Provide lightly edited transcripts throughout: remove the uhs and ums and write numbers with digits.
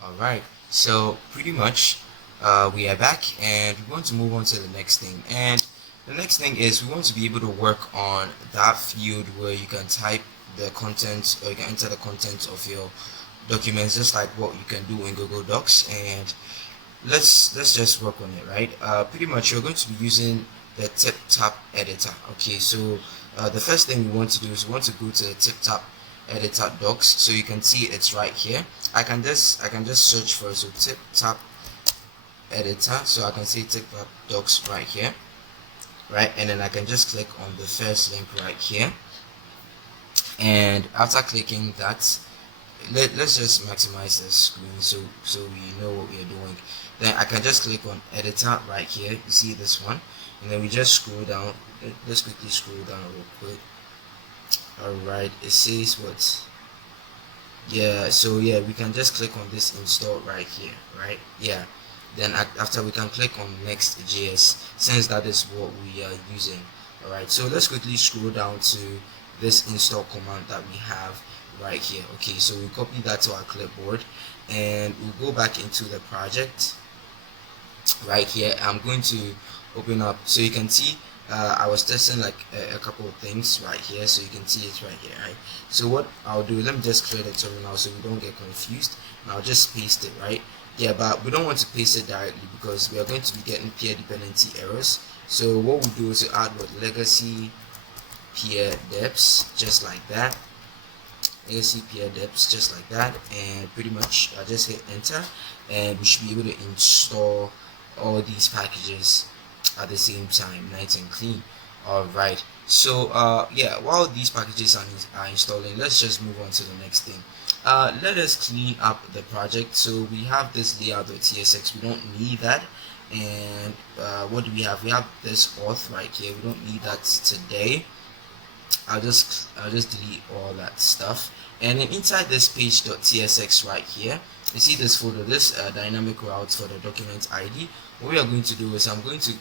Alright, so pretty much we are back and we want to move on to the next thing. And the next thing is we want to be able to work on that field where you can type the content or you can enter the content of your documents, just like what you can do in Google Docs. And let's just work on it, right? Pretty much you're going to be using the TipTap editor. Okay, so the first thing we want to do is we want to go to the TipTap editor docs, so you can see it's right here. I can just search for it, so TipTap editor, so I can see TipTap docs right here, right? And then I can just click on the first link right here, and after clicking that, let's just maximize the screen so we know what we are doing. Then I can just click on editor right here. You see this one, and then we just scroll down. Let's quickly scroll down real quick. Alright, it says what? Yeah, so yeah, we can just click on this install right here, right? Yeah, then after we can click on next.js, since that is what we are using. Alright, so let's quickly scroll down to this install command that we have right here. Okay, so we copy that to our clipboard and we'll go back into the project right here. I'm going to open up, so you can see I was testing like a couple of things right here, so you can see it right here, right? So what I'll do, let me just clear the terminal so we don't get confused, and I'll just paste it, right? Yeah, but we don't want to paste it directly because we are going to be getting peer dependency errors. So what we do is to add what legacy peer deps, just like that. Legacy peer deps, just like that, and pretty much I just hit enter, and we should be able to install all these packages at the same time, nice and clean. Alright, so yeah, while these packages are installing, let's just move on to the next thing. Let us clean up the project. So we have this layout.tsx, we don't need that. And what do we have? We have this auth right here, we don't need that today. I'll just delete all that stuff. And then inside this page.tsx right here, you see this folder, this dynamic routes for the document ID. What we are going to do is I'm going to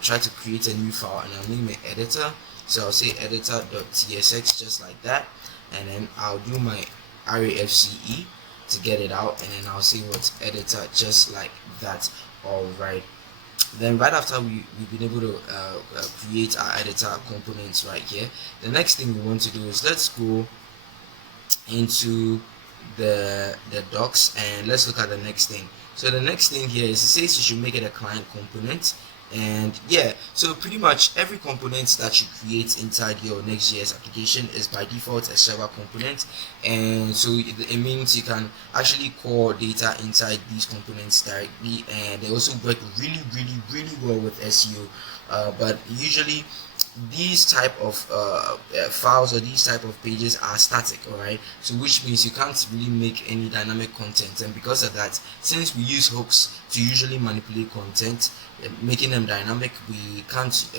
try to create a new file, and I'll name it editor. So I'll say editor.tsx, just like that, and then I'll do my refce to get it out, and then I'll say what's editor, just like that. Alright, then right after we've been able to create our editor components right here, the next thing we want to do is let's go into the docs and let's look at the next thing. So the next thing here is it says you should make it a client component. And yeah, so pretty much every component that you create inside your Next.js application is by default a server component, and so it means you can actually call data inside these components directly, and they also work really well with SEO. But usually these type of files or these type of pages are static, alright, so which means you can't really make any dynamic content. And because of that, since we use hooks to usually manipulate content, making them dynamic, we can't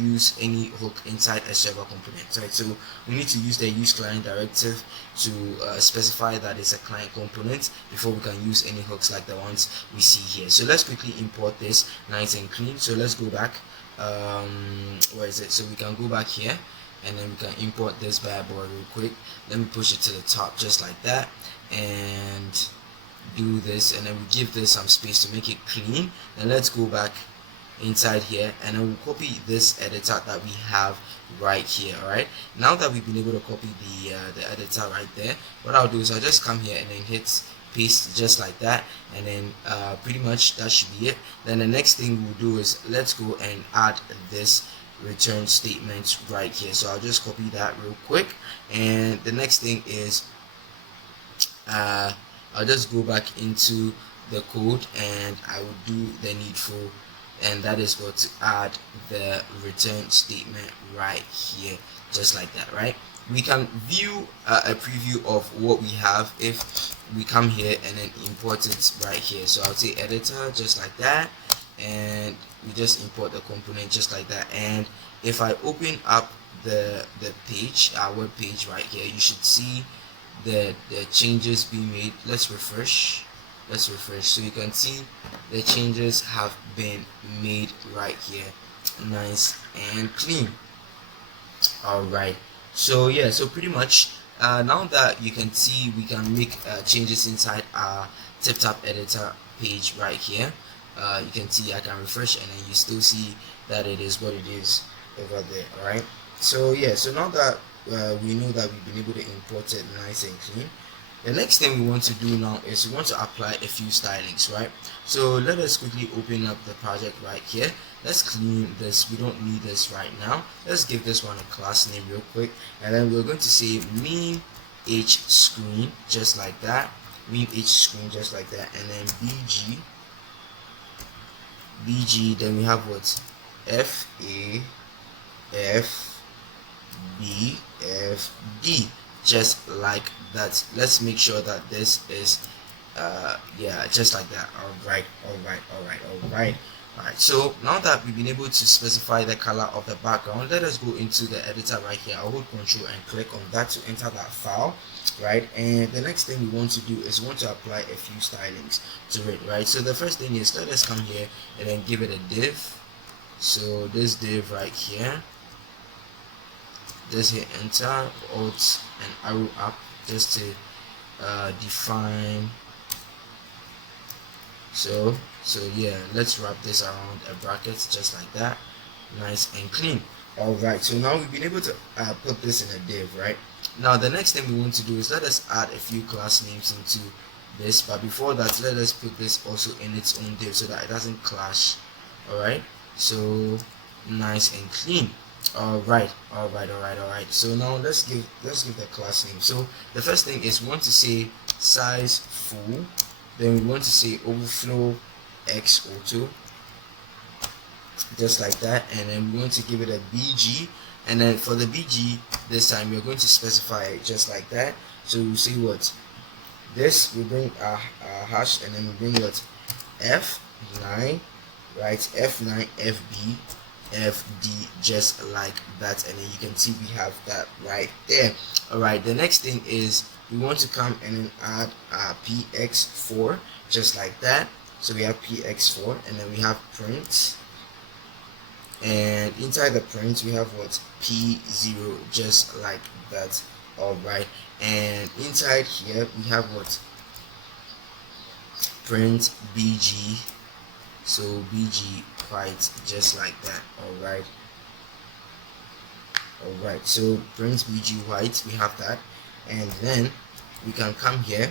use any hook inside a server component, right? So we need to use the use client directive to specify that it's a client component before we can use any hooks like the ones we see here. So let's quickly import this nice and clean. So let's go back. Where is it? So we can go back here and then we can import this bad boy real quick. Let me push it to the top, just like that, and do this, and then we give this some space to make it clean. And let's go back inside here, and then we'll copy this editor that we have right here. Alright, now that we've been able to copy the editor right there, what I'll do is I'll just come here and then hit paste, just like that, and then pretty much that should be it. Then the next thing we'll do is let's go and add this return statement right here. So I'll just copy that real quick, and the next thing is I'll just go back into the code and I will do the needful, and that is what to add the return statement right here, just like that, right? We can view a preview of what we have if we come here and then import it right here. So I'll say editor, just like that, and we just import the component just like that. And if I open up the page, our web page right here, you should see the changes being made. Let's refresh, so you can see the changes have been made right here, nice and clean. Alright, so yeah, so pretty much now that you can see we can make changes inside our TipTap editor page right here. You can see I can refresh, and then you still see that it is what it is over there. Alright, so yeah, so now that we know that we've been able to import it nice and clean, the next thing we want to do now is we want to apply a few stylings, right? So let us quickly open up the project right here. Let's clean this. We don't need this right now. Let's give this one a class name real quick, and then we're going to say main h screen, just like that. Main h screen, just like that, and then bg, then we have what, f a f b f d, just like that. Let's make sure that this is yeah, just like that. Alright, so now that we've been able to specify the color of the background, let us go into the editor right here. I'll hold Control and click on that to enter that file, right? And the next thing we want to do is we want to apply a few stylings to it, right? So the first thing is, let us come here and then give it a div. So this div right here, just hit enter, alt and arrow up, just to define. So yeah, let's wrap this around a bracket, just like that, nice and clean. Alright, so now we've been able to put this in a div, right? Now the next thing we want to do is let us add a few class names into this, but before that, let us put this also in its own div so that it doesn't clash. Alright, so nice and clean. Alright, so now let's give the class name. So the first thing is we want to say size full, then we want to say overflow x auto, just like that, and then we want to give it a bg, and then for the bg this time we're going to specify it just like that. So we say what, this we bring a hash, and then we bring what, f9, right, f9 fb fd, just like that, and then you can see we have that right there. Alright, the next thing is we want to come and then add px4, just like that. So we have px4, and then we have print, and inside the print we have what, p0, just like that. Alright, and inside here we have what, print bg, so bg white, just like that. Alright, so print bg white, we have that, and then we can come here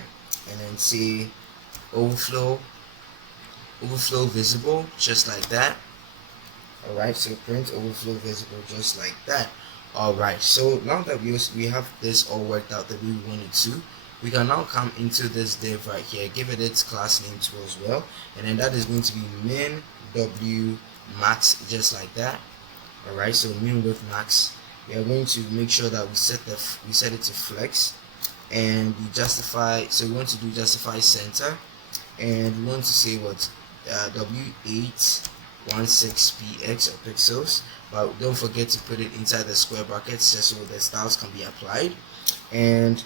and then say overflow visible, just like that. Alright, so print overflow visible, just like that. Alright, so now that we have this all worked out the way we want it to, we can now come into this div right here, give it its class name too as well, and then that is going to be min w max, just like that. Alright, so min width max, we are going to make sure that we set it to flex, and we justify, so we want to do justify center, and we want to say what, w816px or pixels, but don't forget to put it inside the square brackets just so the styles can be applied. And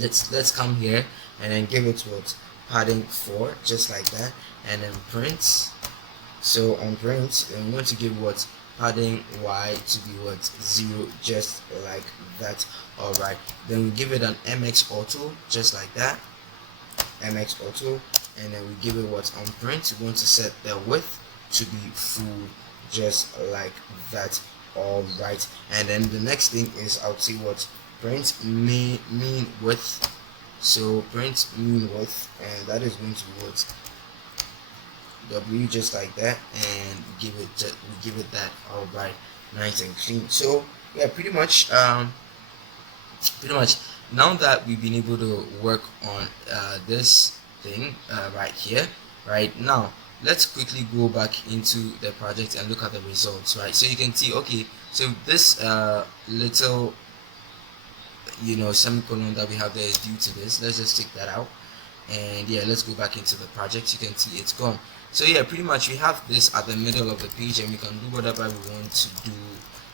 let's come here and then give it what, padding 4, just like that, and then print. So on print, we want to give what, padding y to be what, 0, just like that. Alright, then we give it an mx auto, just like that, mx auto, and then we give it what, on print we want to set the width to be full, just like that. Alright, and then the next thing is I'll say what, print mean width, so print mean width, and that is going to be what, w, just like that, and we give it that. Alright, nice and clean. So yeah, pretty much now that we've been able to work on this thing right here, right now let's quickly go back into the project and look at the results, right? So you can see, okay, so this little, you know, semicolon that we have there is due to this. Let's just take that out, and yeah, let's go back into the project. You can see it's gone. So yeah, pretty much we have this at the middle of the page, and we can do whatever we want to do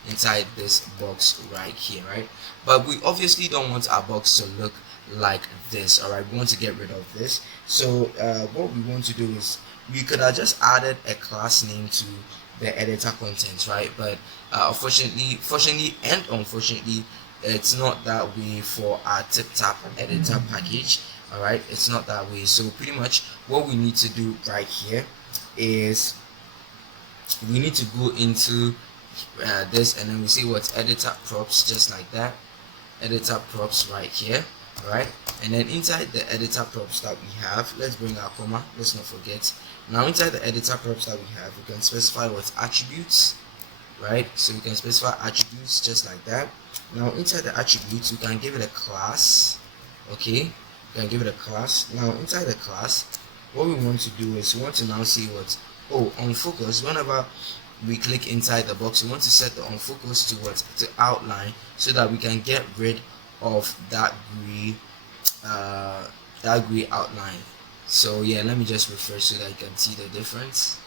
inside this box right here, right? But we obviously don't want our box to look like this. Alright, we want to get rid of this. So what we want to do is, we could have just added a class name to the editor content, right? But fortunately and unfortunately, it's not that way for our TipTap editor package. Alright, it's not that way. So pretty much what we need to do right here is we need to go into this, and then we see what editor props, just like that. Editor props right here, right? And then inside the editor props that we have, let's bring our comma, let's not forget. Now inside the editor props that we have, we can specify what attributes, right? So we can specify attributes just like that. Now inside the attributes, we can give it a class. Okay, we can give it a class. Now inside the class, what we want to do is we want to now see what, on focus. Whenever we click inside the box, we want to set the on focus to what, to outline, so that we can get rid of that gray outline. So yeah, let me just refresh so that you can see the difference.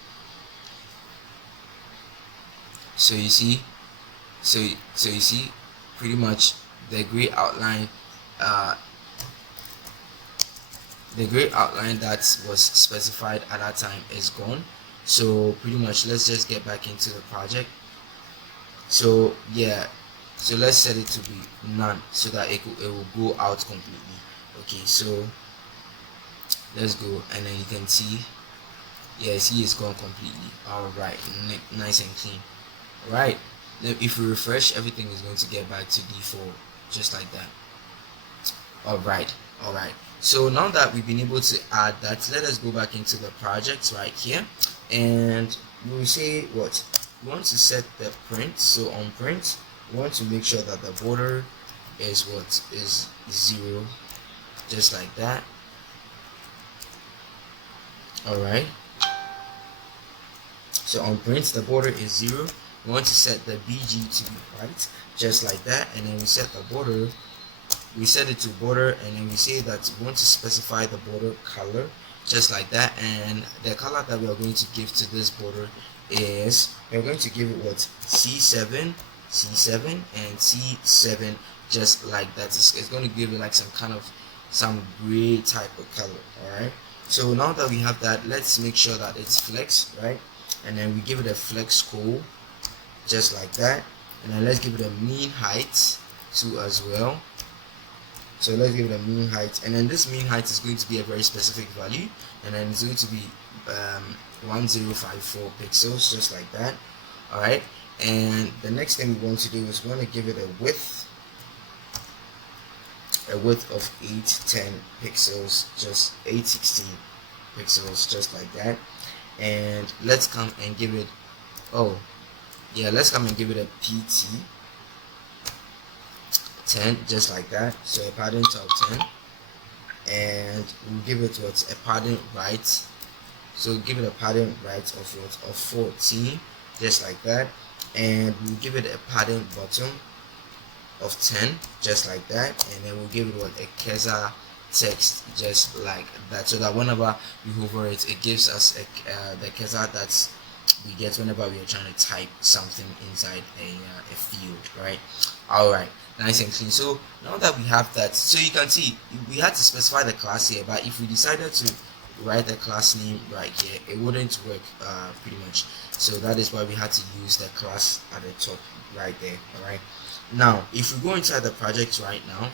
So you see, so you see pretty much the gray outline that was specified at that time is gone. So pretty much let's just get back into the project. So yeah, so let's set it to be none, so that it will go out completely. Okay, so let's go, and then you can see, yeah, see it's gone completely. All right, nice and clean. Right, if we refresh, everything is going to get back to default, just like that. All right. So now that we've been able to add that, let us go back into the project right here, and we will say what we want to set the print. So on print, we want to make sure that the border is what is 0, just like that. All right. So on print, the border is 0. We want to set the BG to be white, just like that, and then we set the border. We set it to border, and then we say that we want to specify the border color, just like that. And the color that we are going to give to this border is, we're going to give it what, C7, and C7, just like that. It's going to give it like some gray type of color. All right. So now that we have that, let's make sure that it's flex, right? And then we give it a flex code, just like that. And then let's give it a mean height too as well. So let's give it a mean height, and then this mean height is going to be a very specific value, and then it's going to be 1054 pixels, just like that. All right. And the next thing we want to do is we want to give it a width of 810 pixels, just 816 pixels, just like that. And let's come and give it, let's come and give it a PT 10, just like that. So a padding top 10, and we'll give it what, a padding right. So give it a padding right of what, of 14, just like that. And we'll give it a padding bottom of 10, just like that. And then we'll give it what, a cursor text, just like that, so that whenever we hover it, it gives us the cursor that we get whenever we are trying to type something inside a field, right? All right, nice and clean. So now that we have that, so you can see we had to specify the class here, but if we decided to write the class name right here, it wouldn't work pretty much. So that is why we had to use the class at the top right there. All right, now if we go inside the project right now,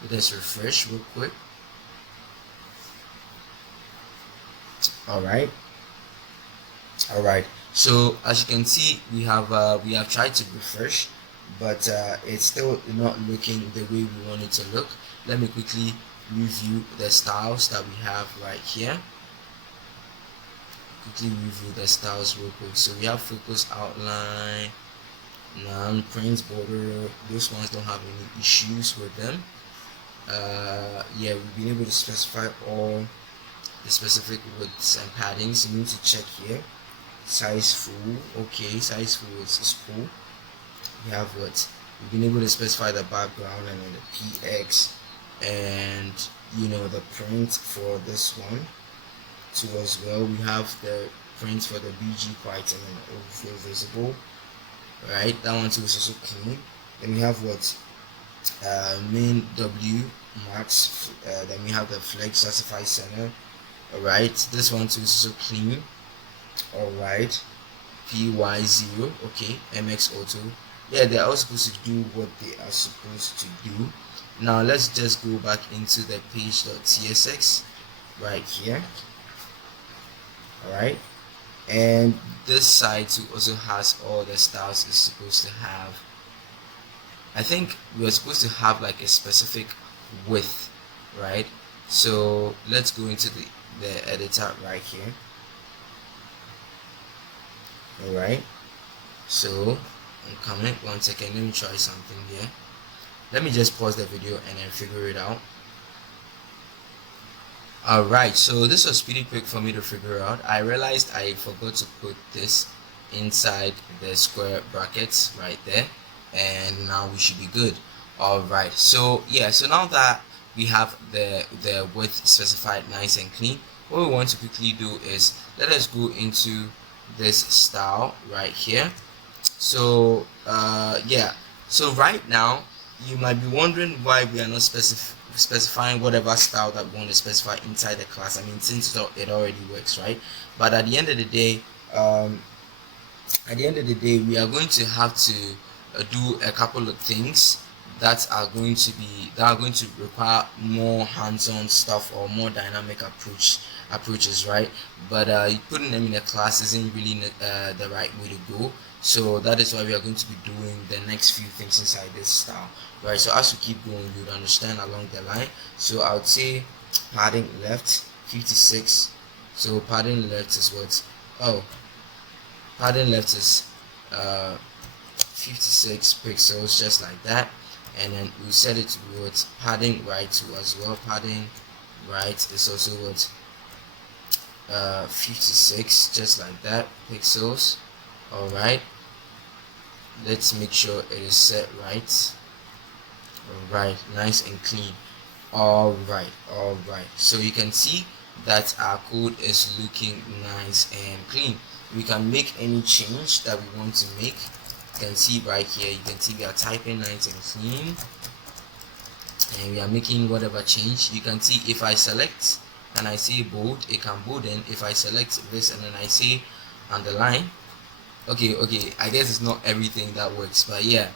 let us refresh real quick. All right. So as you can see, we have tried to refresh, but it's still not looking the way we want it to look. Let me quickly review the styles that we have right here. Quickly review the styles real quick. So we have focus, outline, none, print, border. Those ones don't have any issues with them. Yeah, we've been able to specify all the specific widths and paddings. You need to check here. Size full, okay, size full is full. We have what, we've been able to specify the background, and then the px, and the print for this one too as well. We have the print for the bg white and then overflow visible, right? That one too is also clean. Then we have what, main w max, then we have the flex classify center. All right, this one too is also clean. All right, py0, okay, mx auto, yeah, they're all supposed to do what they are supposed to do. Now let's just go back into the page.tsx right here. Alright, and this side too also has all the styles it's supposed to have. I think we're supposed to have like a specific width, right? So let's go into the editor right here. Alright, so I'm coming. 1 second, let me try something here. Let me just pause the video and then figure it out. Alright, so this was pretty quick for me to figure out. I realized I forgot to put this inside the square brackets right there, and now we should be good. Alright, so yeah, so now that we have the width specified nice and clean, what we want to quickly do is let us go into this style right here. So yeah, so right now you might be wondering why we are not specifying whatever style that we want to specify inside the class. I mean, since it already works, right? But at the end of the day, we are going to have to do a couple of things that are going to require more hands-on stuff or more dynamic approaches, right? But putting them in a class isn't really the right way to go. So that is why we are going to be doing the next few things inside this style, right? So as we keep going, you would understand along the line. So I would say padding left 56. So padding left is what? Oh, padding left is 56 pixels, just like that. And then we set it to what padding right to as well. Padding right is also what 56, just like that, pixels. Alright, let's make sure it is set right. Alright, nice and clean. Alright, so you can see that our code is looking nice and clean. We can make any change that we want to make. You can see right here, you can see we are typing nice and clean, and we are making whatever change. You can see if I select and I say bold, it can bolden. If I select this and then I say underline, okay, I guess it's not everything that works, but yeah,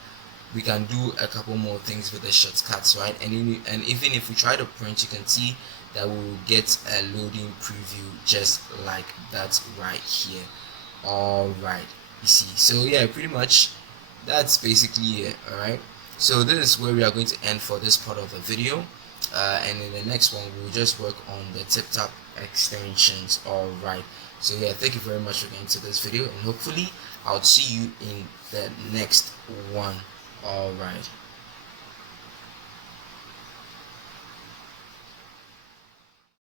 we can do a couple more things with the shortcuts, right? And even if we try to print, you can see that we will get a loading preview just like that right here. Alright, you see, so yeah, pretty much that's basically it. Alright, so this is where we are going to end for this part of the video, and in the next one we'll just work on the TipTap extensions. Alright, so yeah, thank you very much for getting to this video, and hopefully I'll see you in the next one. Alright.